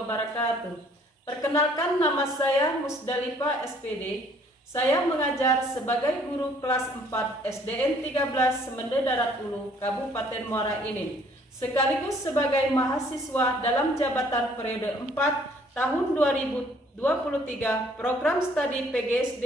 wabarakatuh. Perkenalkan, nama saya Musdalifah SPD. Saya mengajar sebagai guru kelas 4 SDN 13 Semende Darat Ulu, Kabupaten Muara Enim, sekaligus sebagai mahasiswa dalam jabatan periode 4 tahun 2023 program studi PGSD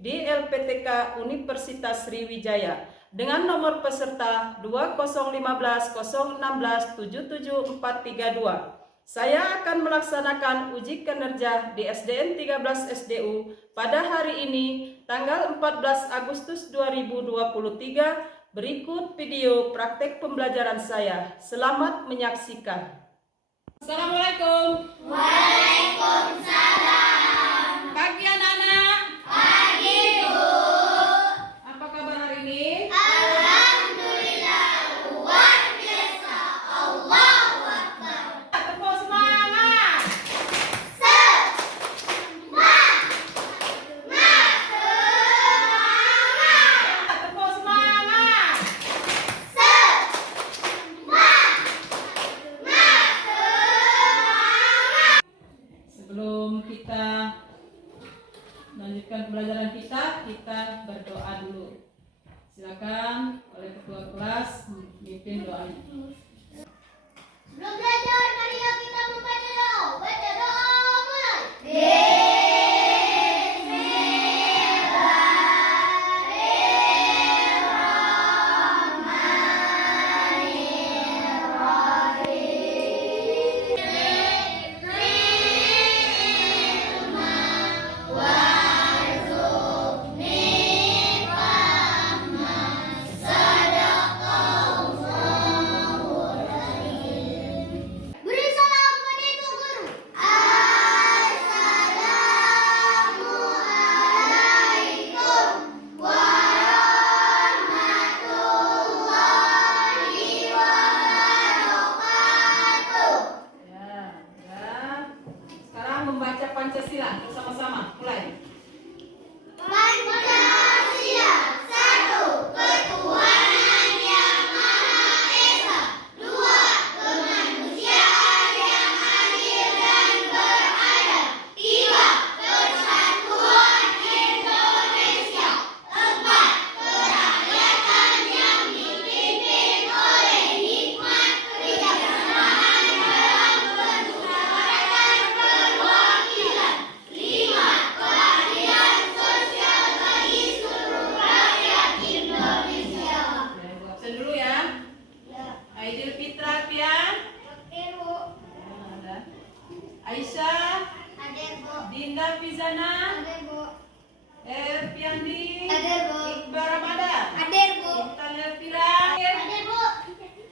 di LPTK Universitas Sriwijaya dengan nomor peserta 2015-016-77432. Saya akan melaksanakan uji kinerja di SDN 13 SDU pada hari ini, tanggal 14 Agustus 2023. Berikut video praktek pembelajaran saya. Selamat menyaksikan. Assalamualaikum. Waalaikumsalam. Pagi anak-anak. Pagi, Bu. Apa kabar hari ini? Alhamdulillah, luar biasa. Allahu Akbar. Tepuk semangat. Tepuk semangat. Sebelum kita melanjutkan pembelajaran kita berdoa dulu. Silakan oleh ketua kelas memimpin doanya. Sebelum belajar, mari kita membaca doa. Baca doa mulai. Beri salam pada Ibu Guru. Assalamualaikum warahmatullahi wabarakatuh. Ya. Sekarang membaca Pancasila bersama-sama. Mulai. Pancasila, satu, ketuhanan yang Maha Esa. Dua, kemanusiaan yang adil dan beradab. Tiga, persatuan Indonesia. Empat, kerakyatan yang dipimpin oleh hikmat kebijaksanaan dalam permusyawaratan perwakilan. Lima, keadilan sosial bagi seluruh rakyat Indonesia. Ya, Ibu absen dulu ya. Aidil Fitra Pian. Ibu, Ada. Aisyah. Hadir, Bu. Dinda Fizana. Hadir, Bu. Erpiandi. Hadir, Bu. Iqbal Ramadan. Hadir, Bu. Intan Elvira. Hadir, Bu.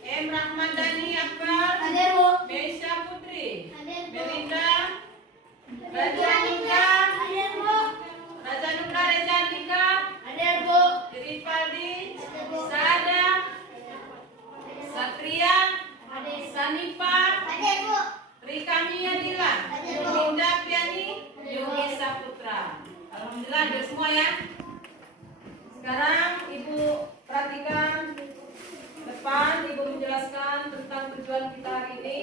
M. Rahmadani Akbar. Hadir, Bu. Meisha Putri. Hadir, Bu. Melinda. Raja Nuka. Hadir, Bu. Raja Nuka Reza Andika. Hadir, Bu. Rifaldi. Hadir, Bu. Saada. Satria. Hadir. Sanifa. Hadir, Bu. Rika Miyadila. Hadir, Bu. Linda Piani. Hadir, Bu. Yogi Saputra. Alhamdulillah hadir semua ya. Sekarang Ibu perhatikan depan, Ibu menjelaskan tentang tujuan kita hari ini.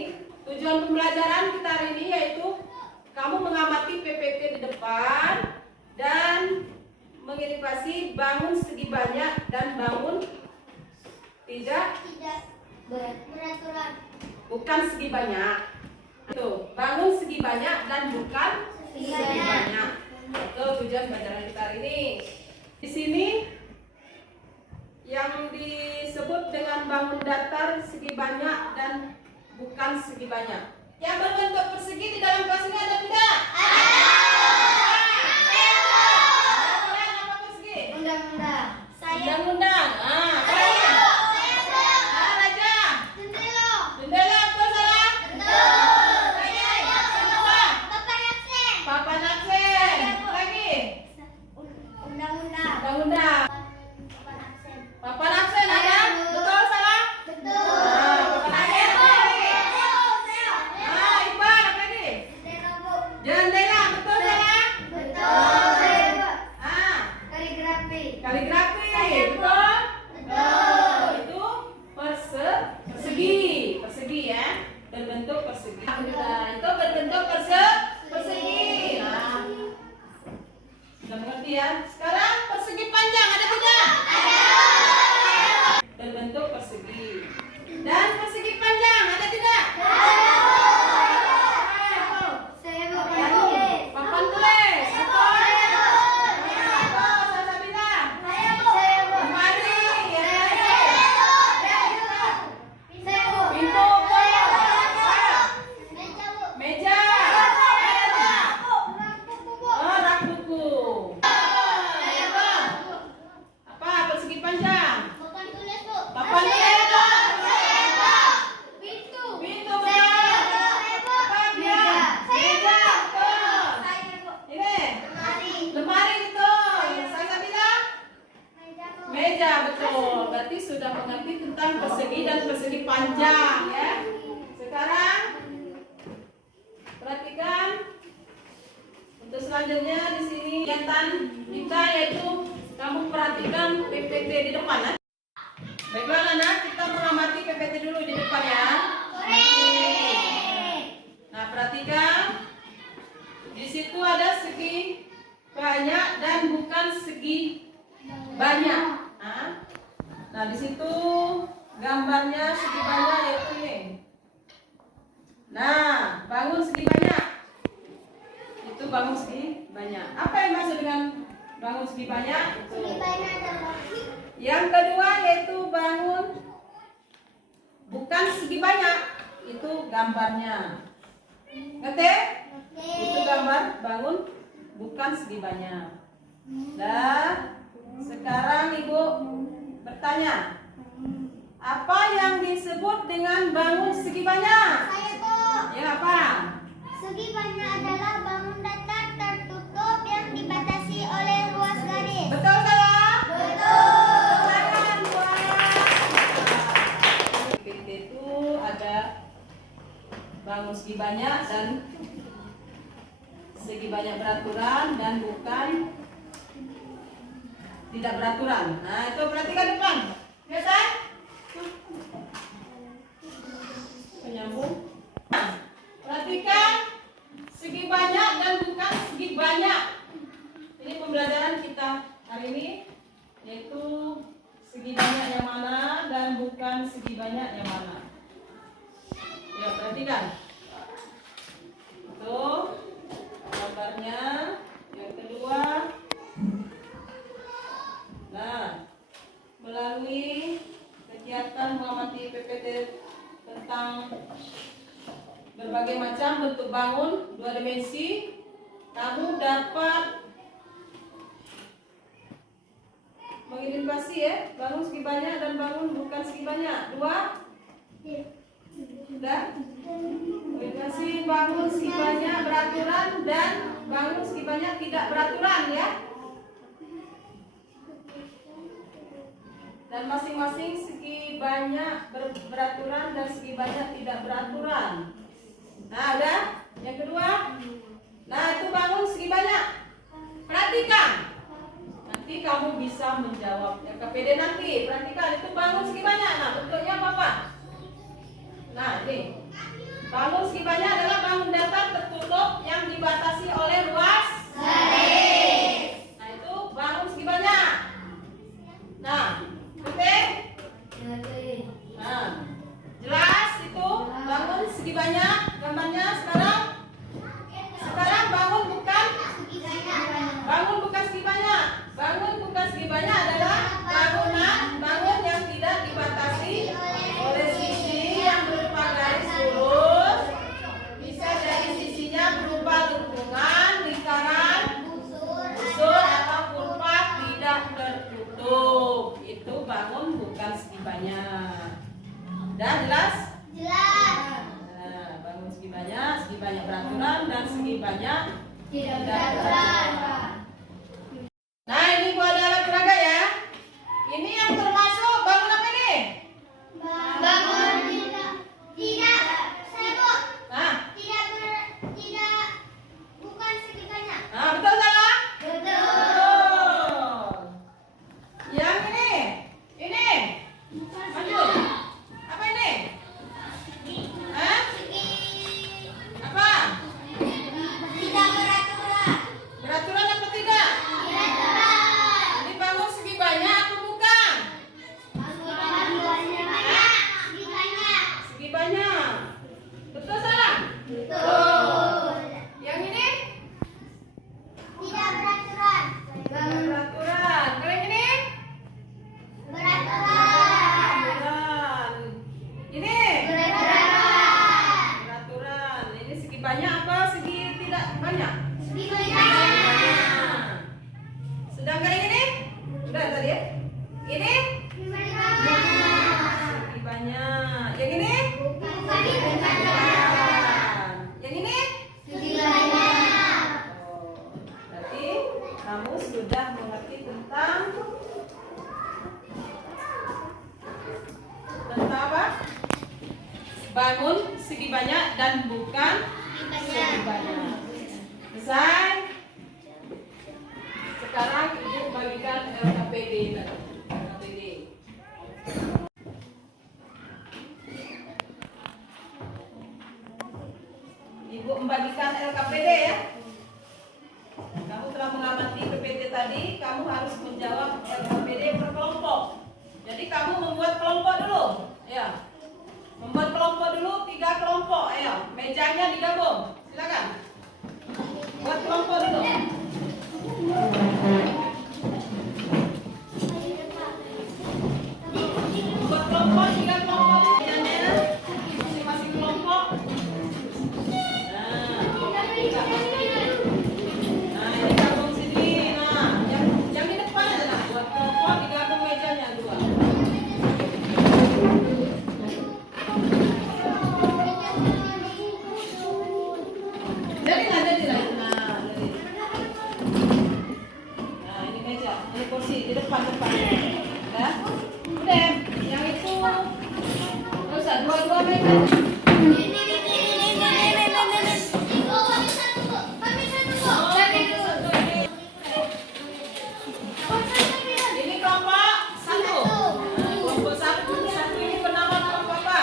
Tujuan pembelajaran kita hari ini yaitu kamu mengamati PPT di depan dan mengilustrasi bangun segi banyak dan bangun tidak Tidak beraturan. bukan segi banyak. Itu, bangun segi banyak dan bukan Segi segi banyak. banyak. Itu tujuan pembelajaran kita hari ini. Di sini yang disebut dengan bangun datar segi banyak dan bukan segi banyak. Yang berbentuk persegi di dalam kelas ini ada tidak? Kalian apa persegi? Undang-undang. Undang-undang. Kalian? Raja. Jendela. Jendela betul salah? Lagi. Kedua. Papan absen. Papan absen. Lagi. Undang-undang. Undang-undang. Papan absen. Papan absen ada? Betul salah? Betul. Papan absen. Lagi. Iqbal apa lagi? perhatikan. Untuk selanjutnya di sini kegiatan kita yaitu kamu perhatikan PPT di depan ya. Baiklah anak, kita mengamati PPT dulu di depan ya. Nah, perhatikan. Di situ ada segi banyak dan bukan segi banyak. Nah, di situ gambarnya segi banyak yaitu ini. Nah, bangun segi banyak. Itu bangun segi banyak. Apa yang maksud dengan bangun segi banyak? Segi banyak adalah Yang kedua yaitu bangun bukan segi banyak. Itu gambarnya. Ngerti? Itu gambar bangun bukan segi banyak. Nah, sekarang Ibu bertanya, apa yang disebut dengan bangun segi banyak? saya tuh. Ya apa? Segi banyak adalah bangun datar tertutup yang dibatasi oleh ruas garis. Betul salah? Betul. Tangan buat. PPT itu ada bangun segi banyak dan segi banyak beraturan dan bukan tidak beraturan. Nah, itu perhatikan depan. Biasa? Penyambung. Perhatikan segi banyak dan bukan segi banyak. Ini pembelajaran kita hari ini, yaitu segi banyak yang mana dan bukan segi banyak yang mana. Ya, perhatikan. Tuh gambarnya. Yang kedua, nah, melalui kegiatan mengamati PPT tentang berbagai macam bentuk bangun dua dimensi, kamu dapat mengidentifikasi ya, bangun segi banyak dan bangun bukan segi banyak. Dua, sudah. Mengidentifikasi bangun segi banyak beraturan dan bangun segi banyak tidak beraturan ya. Dan masing-masing segi banyak beraturan dan segi banyak tidak beraturan. Nah, udah. Yang kedua, nah itu bangun segi banyak. Perhatikan. Nanti kamu bisa menjawab. Yang KPD nanti, perhatikan itu bangun segi banyak. Nah, bentuknya apa? Nah, ini. Bangun segi banyak adalah bangun datar tertutup yang dibatasi oleh ruas garis. Nah, itu bangun segi banyak. Nah, oke? Nah, jelas itu bangun segi banyak gambarnya sekarang. Sekarang bangun bukan segi banyak. Bangun bukan segi banyak adalah bangun yang tidak dibatasi oleh sisi yang berupa garis lurus. Bisa dari sisinya berupa lengkungan, lingkaran, busur atau kurva tidak tertutup. Itu bangun bukan segi banyak. Udah jelas? Jelas. Nah, bangun segi banyak beraturan dan segi banyak Tidak beraturan. Nah, ini gua ada alat peraga ya. Ini yang termasuk bangun apa ini? Bangun tidak saya bu. Nah, Tidak bukan segi banyak. nah betul salah? Betul. Betul. Yang ini. Maju. Apa ini? Hah? Apa? Tidak beraturan. Beraturan apa tidak? Beraturan. Ini bangun segi banyak atau bukan? Segi banyak. Segi banyak. Betul salah? Betul. Yang ini? Tidak beraturan. Tidak beraturan. Kalau yang ini? Beraturan. Beraturan. Ini? Beraturan. Beraturan. Ini segi banyak apa segi tidak banyak? Segi banyak. Sedangkan yang ini? Udah tadi ya? Ini? Segi banyak. Segi banyak. Yang ini? Segi banyak. Yang ini? Segi banyak. Oh, berarti kamu sudah mengerti tentang apa? Bangun segi banyak dan bukan Segi segi banyak. pelajaran LKPD ya. Kamu telah mengamati PPT tadi, kamu harus menjawab LKPD per kelompok. Jadi kamu membuat kelompok dulu, ya. Membuat kelompok dulu 3 kelompok, ayo. Mejanya digabung, silakan. Buat kelompok dulu. Buat kelompok 3 kelompok dulu. Mejanya masing-masing kelompok. Nah, ini gabung sini. Nah, yang di depan aja nah. Buat kelompok digabung mejanya 2. Jadi lah. Nah, ini meja, ini kursi di depan. Ya. Udah, yang itu nggak usah dua meja. Ini kelompok 1. Nah, kelompok 1 ini bernama kelompok apa?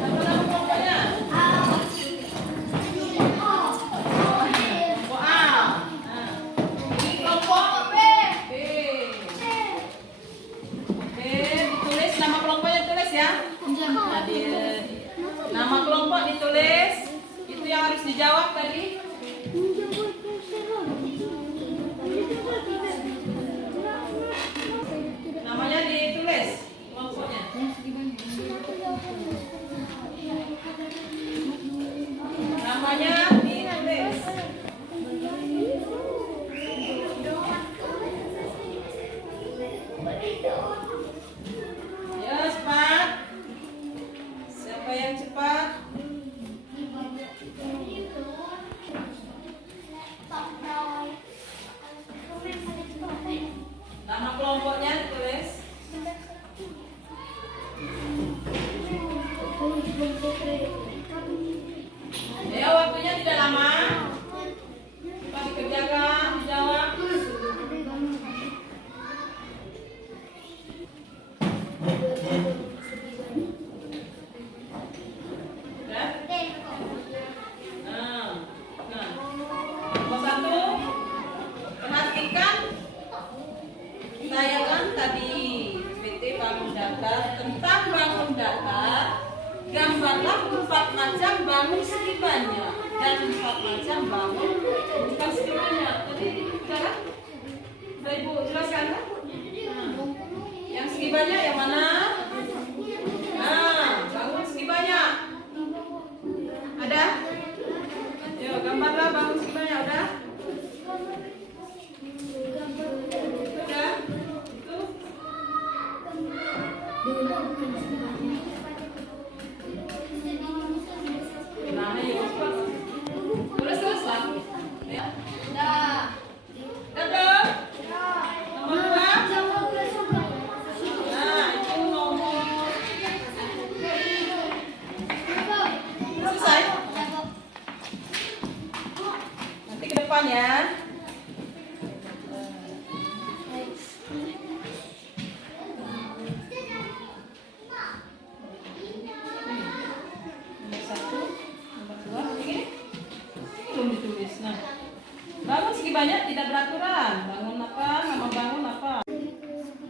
Apa nama kelompoknya? Kelompok A. Nah, ini kelompok B. Ditulis nama kelompoknya, tulis ya. Nah, nama kelompok ditulis. Itu yang harus dijawab tadi. Namanya ditulis kelompoknya. Namanya ditulis. Ya, cepat. Siapa yang cepat? Nama kelompoknya ditulis. Ya, waktunya tidak lama. Cepat dikerjakan, dijawab. Ya? Nah. Nomor 1. Perhatikan tayangan tadi PT bangun datar. Tentang bangun datar, gambarlah 4 macam bangun segi banyak dan 4 macam bangun bukan segi banyak. Tadi sudah kan? Sudah Ibu jelaskan kan? Nah, yang segi banyak yang mana? Nah, bangun segi banyak. Ada? Yuk, gambarlah bangun segi banyak. Udah? Udah? Itu? Nah, ayo cepat. Terus lah. Ya. Udah? Nomor 2. Nah, itu nomor. Selesai. Nanti ke depan ya. Nomor 1, nomor 2, ini belum ditulis. Nah, bangun segi banyak tidak beraturan. Bangun apa? Nama bangun apa?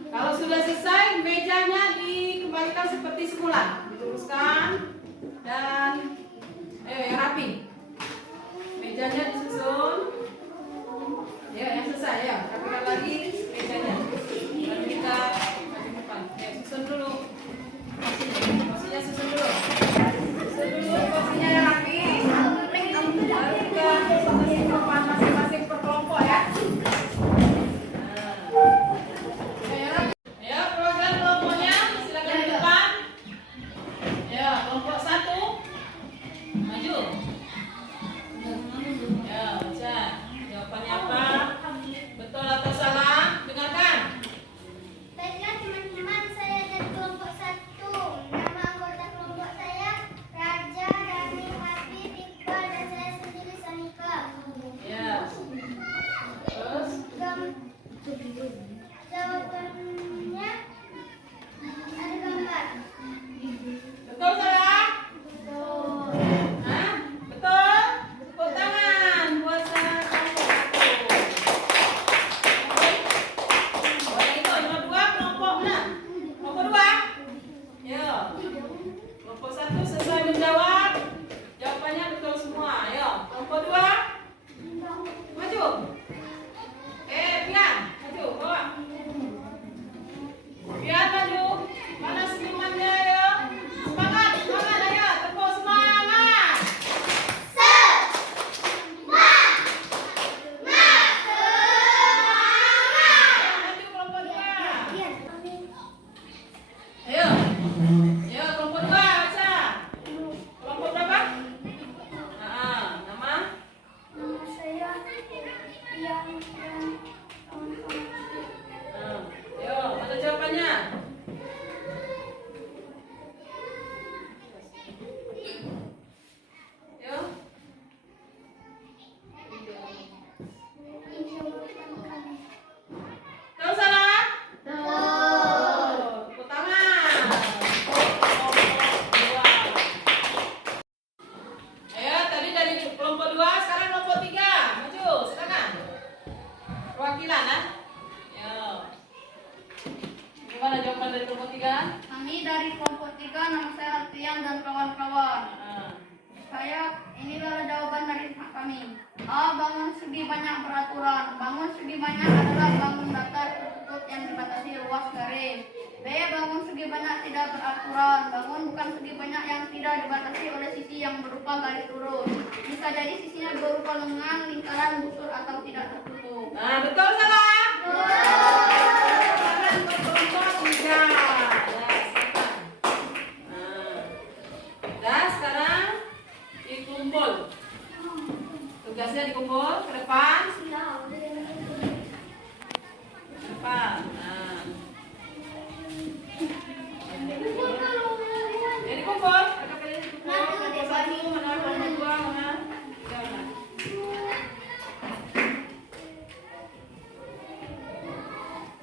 Kalau sudah selesai, mejanya dikembalikan seperti semula, diluruskan dan yang rapi. Mejanya disusun. Ya, yang selesai ya. Rapikan lagi mejanya. Lalu kita ke depan. Ya, susun dulu. Posisinya susun dulu. Susun dulu posisinya yang rapi. Lalu kita susun ke depan masing-masing per kelompok ya. Ya, program kelompoknya silakan di depan. Ya, kelompok 1 maju. Ya, baca. kami. A. Bangun segi banyak beraturan. Bangun segi banyak adalah bangun datar tertutup yang dibatasi luas garis. B. Bangun segi banyak tidak beraturan. Bangun bukan segi banyak yang tidak dibatasi oleh sisi yang berupa garis lurus. Bisa jadi sisinya berupa lengan, lingkaran, busur atau tidak tertutup. Nah, betul salah? Sekarang berkelompok 3. Ya, silakan. Nah, udah sekarang dikumpul. Tugasnya dikumpul ke depan. Depan. Nah. Jadi kumpul. Kakak pilih dikumpul. Kumpul 1, mana kumpul 2, mana 3, mana.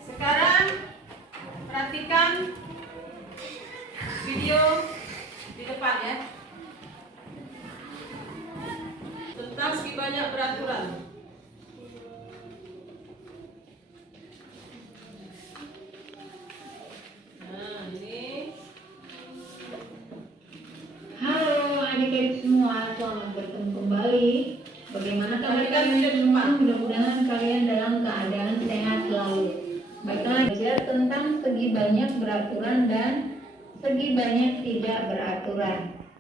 Sekarang perhatikan video di depan ya. Tentang segi banyak beraturan. Nah, ini. Halo adik-adik semua, selamat bertemu kembali. Bagaimana kabar Kalian kalian sudah semua? lupa? Mudah-mudahan kalian dalam keadaan sehat selalu. Baiklah, belajar tentang segi banyak beraturan dan segi banyak tidak beraturan.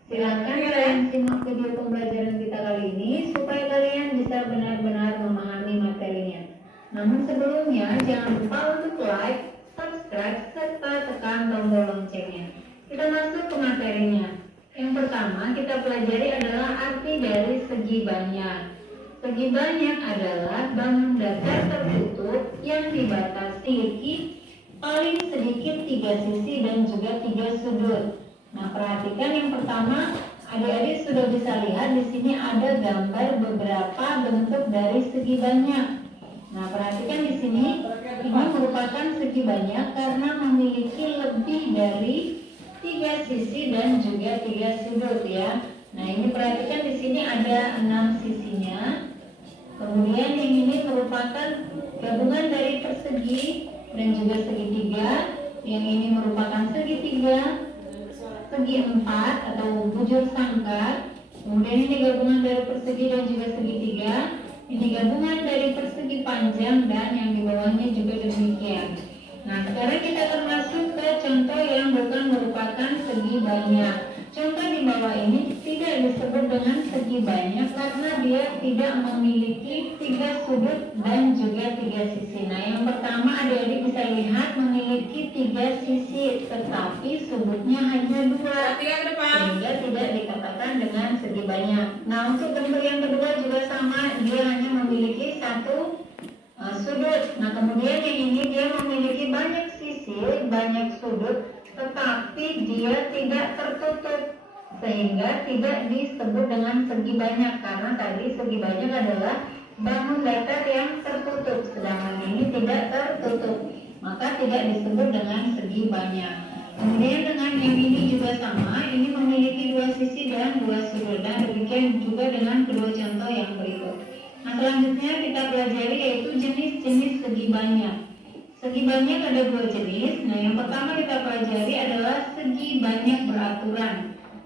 Silakan kalian simak video pembelajaran kita kali ini supaya kalian bisa benar-benar memahami materinya. Namun sebelumnya jangan lupa untuk like, subscribe, serta tekan tombol loncengnya. Kita masuk ke materinya. Yang pertama kita pelajari adalah arti dari segi banyak. Segi banyak adalah bangun datar tertutup yang dibatasi paling sedikit 3 sisi dan juga 3 sudut. Nah, perhatikan yang pertama, adik-adik sudah bisa lihat di sini ada gambar beberapa bentuk dari segi banyak. Nah, perhatikan di sini ini merupakan segi banyak karena memiliki lebih dari 3 sisi dan juga 3 sudut ya. Nah, ini perhatikan di sini ada 6 sisinya. Kemudian yang ini merupakan gabungan dari persegi dan juga segitiga. Yang ini merupakan segitiga, segi 4 atau bujur sangkar. Kemudian ini gabungan dari persegi dan juga segitiga. Ini gabungan dari persegi panjang dan yang di bawahnya juga demikian. Nah, sekarang kita akan masuk ke contoh yang bukan merupakan segi banyak. Contoh di bawah ini tidak disebut dengan segi banyak karena dia tidak memiliki 3 sudut dan juga 3 sisi. Nah, yang pertama adik-adik bisa lihat memiliki 3 sisi tetapi sudutnya hanya 2. Perhatikan ke depan. Sehingga tidak dikatakan dengan segi banyak. Nah, untuk bentuk yang kedua juga sama, dia hanya memiliki 1 sudut. Nah, kemudian yang ini dia memiliki banyak sisi, banyak sudut, tetapi dia tidak tertutup, sehingga tidak disebut dengan segi banyak karena tadi segi banyak adalah bangun datar yang tertutup, sedangkan ini tidak tertutup, maka tidak disebut dengan segi banyak. Kemudian dengan yang ini juga sama, ini memiliki 2 sisi dan 2 sudut, dan demikian juga dengan kedua contoh yang berikut. Nah, selanjutnya kita pelajari yaitu jenis-jenis segi banyak. Segi banyak ada 2 jenis. Nah, yang pertama kita pelajari adalah segi banyak beraturan.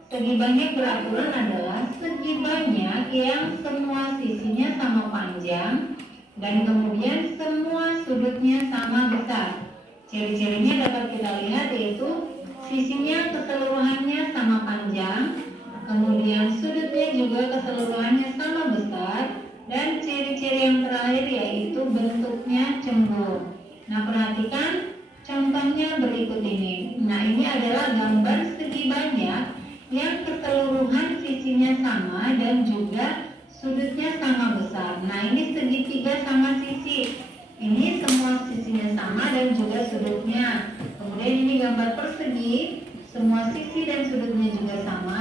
Segi banyak beraturan adalah segi banyak yang semua sisinya sama panjang dan kemudian semua sudutnya sama besar. Ciri-cirinya dapat kita lihat yaitu sisinya keseluruhannya sama panjang, kemudian sudutnya juga keseluruhannya sama besar, dan ciri-ciri yang terakhir yaitu bentuknya cembur. Nah, perhatikan contohnya berikut ini. Nah, ini adalah gambar segi banyak yang keseluruhan sisinya sama dan juga sudutnya sama besar. Nah, ini segitiga sama sisi. Ini semua sisinya sama dan juga sudutnya. Kemudian ini gambar persegi, semua sisi dan sudutnya juga sama.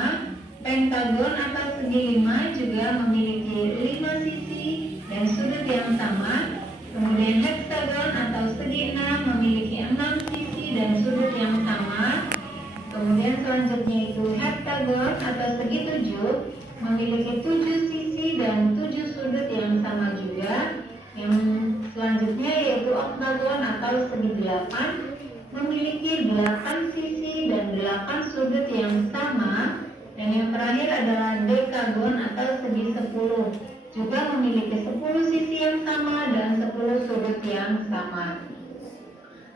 Pentagon atau segi 5 juga memiliki 5 sisi dan sudut yang sama. Kemudian heksagon atau segi 6 memiliki 6 sisi dan sudut yang sama. Kemudian selanjutnya itu heptagon atau segi 7 memiliki 7 sisi dan 7 sudut yang sama juga. Yang selanjutnya yaitu oktagon atau segi 8 memiliki 8 sisi dan 8 sudut yang sama. Dan yang terakhir adalah dekagon atau segi 10, juga memiliki 10 sisi yang sama dan 10 sudut yang sama.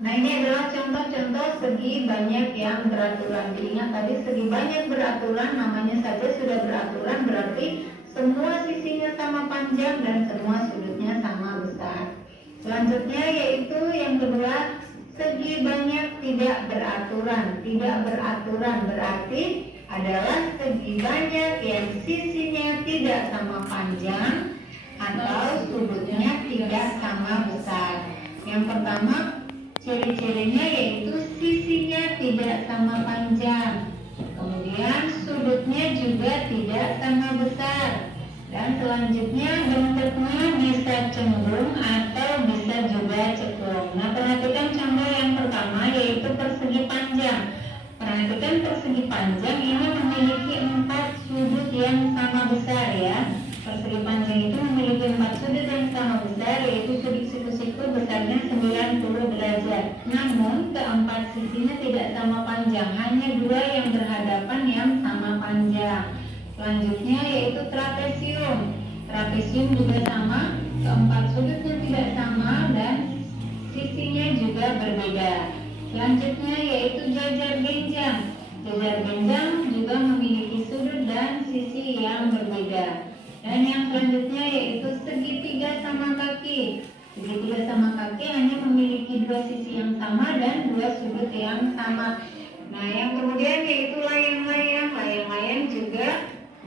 Nah, ini adalah contoh-contoh segi banyak yang beraturan. Diingat tadi segi banyak beraturan, namanya saja sudah beraturan, berarti semua sisinya sama panjang dan semua sudutnya sama besar. Selanjutnya yaitu yang kedua, segi banyak tidak beraturan. Tidak beraturan berarti adalah segi banyak yang sisinya tidak sama panjang atau sudutnya tidak sama besar. Yang pertama, ciri-cirinya yaitu sisinya tidak sama panjang, kemudian sudutnya juga tidak sama besar, dan selanjutnya bentuknya bisa cembung atau bisa juga cekung. Nah, perhatikan contoh yang pertama yaitu persegi panjang. Perhatikan persegi panjang ini memiliki 4 sudut yang sama besar ya. Persegi panjang itu memiliki 4 sudut yang sama besar, yaitu sudut siku-siku besarnya 90 derajat. Namun keempat sisinya tidak sama panjang, hanya 2 yang berhadapan yang sama panjang. Selanjutnya yaitu trapesium. Trapesium juga sama, keempat sudutnya tidak sama dan sisinya juga berbeda. Selanjutnya yaitu jajar genjang. Jajar genjang juga memiliki sudut dan sisi yang berbeda. Dan yang selanjutnya yaitu segitiga sama kaki. Segitiga sama kaki hanya memiliki 2 sisi yang sama dan 2 sudut yang sama. Nah, yang kemudian yaitu layang-layang. Layang-layang juga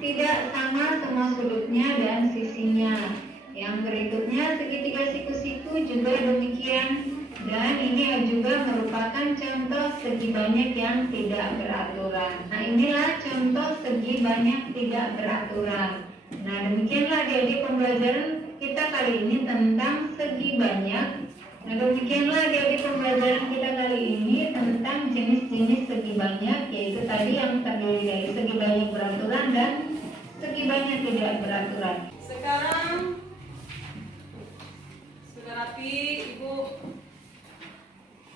tidak sama semua sudutnya dan sisinya. Yang berikutnya segitiga siku-siku juga demikian. Dan ini juga merupakan contoh segi banyak yang tidak beraturan. Nah, inilah contoh segi banyak tidak beraturan. Nah, demikianlah adik-adik pembelajaran kita kali ini tentang segi banyak. Nah, demikianlah adik-adik pembelajaran kita kali ini tentang jenis-jenis segi banyak, yaitu tadi yang terdiri dari segi banyak beraturan dan segi banyak tidak beraturan. Sekarang Saudara Pi, Ibu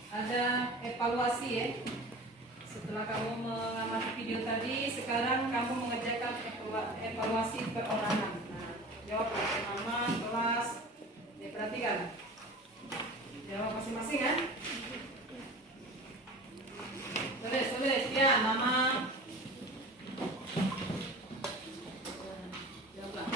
ada evaluasi ya. Setelah kamu mengamati video tadi, sekarang kamu mengerjakan evaluasi perorangan. Nah, jawab nama, kelas, ya perhatikan. Jawab masing-masing kan? Tulis, ya nama. Jawablah.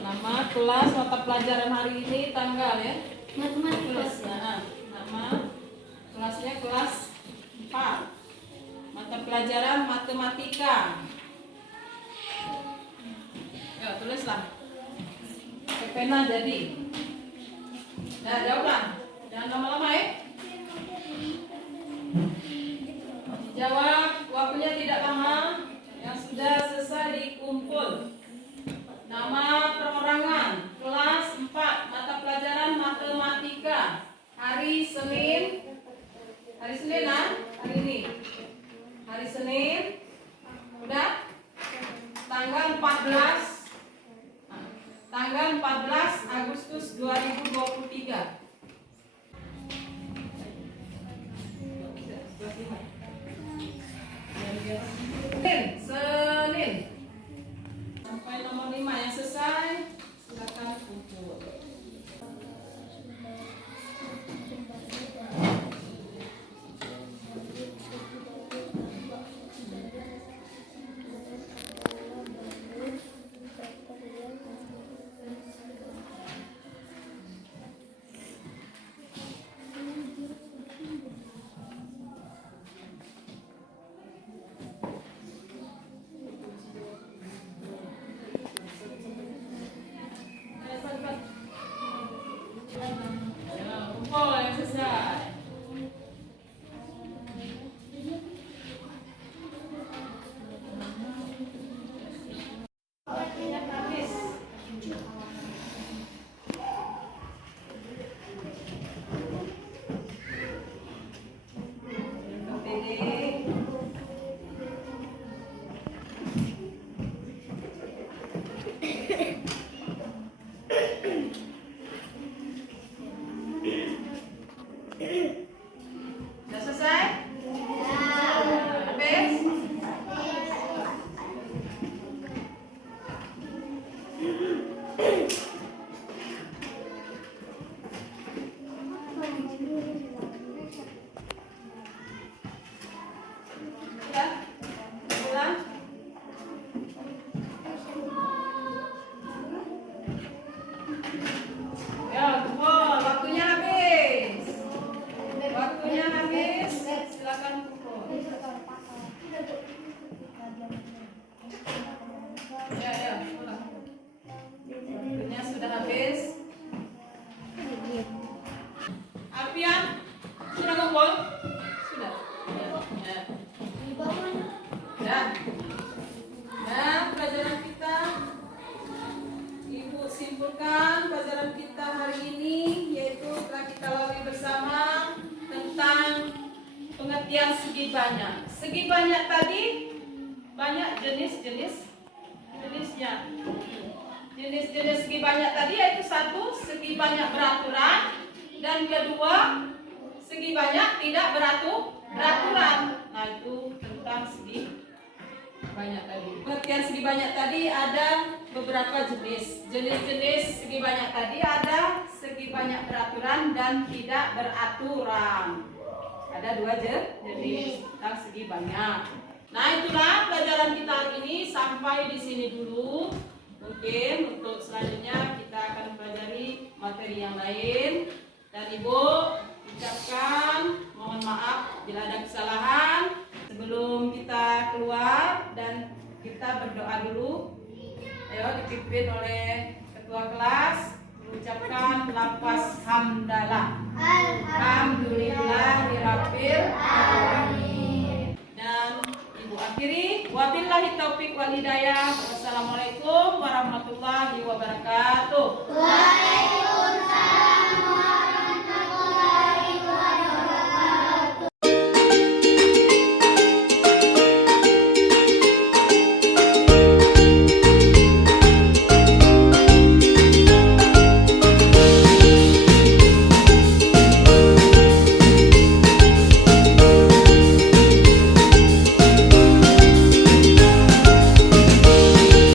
Nama, kelas, mata pelajaran hari ini, tanggal ya. Tulis. Nah, nama kelasnya kelas 4. Mata pelajaran matematika. Ya, tulislah. Pakai pena jadi. Nah, jawablah. Jangan lama-lama ya. Jawab, waktunya tidak lama. Yang sudah selesai dikumpul. Nama perorangan, kelas 4, mata pelajaran matematika. Hari Senin. Hari Senin hari ini. Hari Senin. Udah? Tanggal 14 Agustus 2023. pengertian segi banyak. Segi banyak tadi banyak jenisnya. Jenis-jenis segi banyak tadi yaitu satu, segi banyak beraturan, dan kedua, segi banyak tidak beraturan. Nah, itu tentang segi banyak tadi. Pengertian segi banyak tadi ada beberapa jenis. Jenis-jenis segi banyak tadi ada segi banyak beraturan dan tidak beraturan. Ada dua jenis tentang segi banyak. Nah, itulah pelajaran kita hari ini, sampai di sini dulu. Mungkin untuk selanjutnya kita akan mempelajari materi yang lain. Dan Ibu ucapkan mohon maaf bila ada kesalahan. Sebelum kita keluar dan kita berdoa dulu. Ayo, dipimpin oleh ketua kelas mengucapkan lafaz hamdalah. Alhamdulillahirabbil alamin. Dan Ibu akhiri, wabillahi taufik wal hidayah. Wassalamualaikum warahmatullahi wabarakatuh.